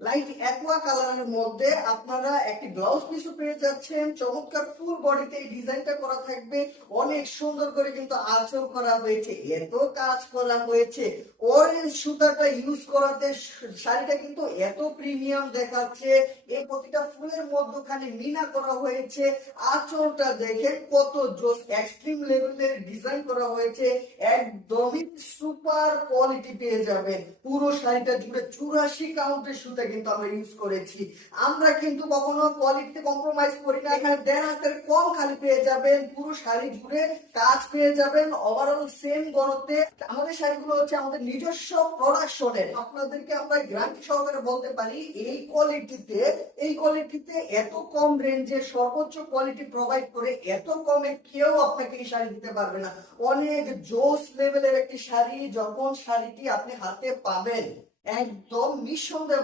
Light aqua কালারের মধ্যে আপনারা একটি ব্লাউজ পিসও পেয়ে যাচ্ছেন। চমৎকার ফুল বডিতে এই ডিজাইনটা করা থাকবে, অনেক সুন্দর করে কিন্তু আঁচল করা হয়েছে, এত কাজ করা হয়েছে। অরেঞ্জ সুতাটা ইউজ করাতে শাড়িটা কিন্তু এত প্রিমিয়াম দেখাচ্ছে। এই প্রতিটা ফুলের মধ্যখানে মিনা করা হয়েছে। আঁচলটা দেখে কত জোস, এক্সট্রিম লেভেলের ডিজাইন করা হয়েছে। একদমই সুপার কোয়ালিটি পেয়ে যাবেন। পুরো শাড়িটা জুড়ে 84 কাউন্টের সুতা কিন্তু আমরা ইউজ করেছি। আমরা কিন্তু কখনো কোয়ালিটিতে কম্প্রোমাইজ করি না। এখানে 1.5 হাতের কম খালি পেয়ে যাবেন, পুরো শাড়ি জুড়ে কাজ পেয়ে যাবেন ওভারঅল সেম গণতে। আমাদের শাড়িগুলো হচ্ছে আমাদের নিজস্ব প্রোডাকশনের, আপনাদেরকে আমরা গ্যারান্টি সহকারে বলতে পারি এই কোয়ালিটিতে এত কম রেঞ্জে সর্বোচ্চ কোয়ালিটি প্রোভাইড করে এত কমে কেউ আপনাকে এই শাড়ি দিতে পারবে না। অনেক জোস লেভেলের একটি শাড়ি, যখন শাড়িটি আপনি হাতে পাবেন একদম নিঃসন্দেহে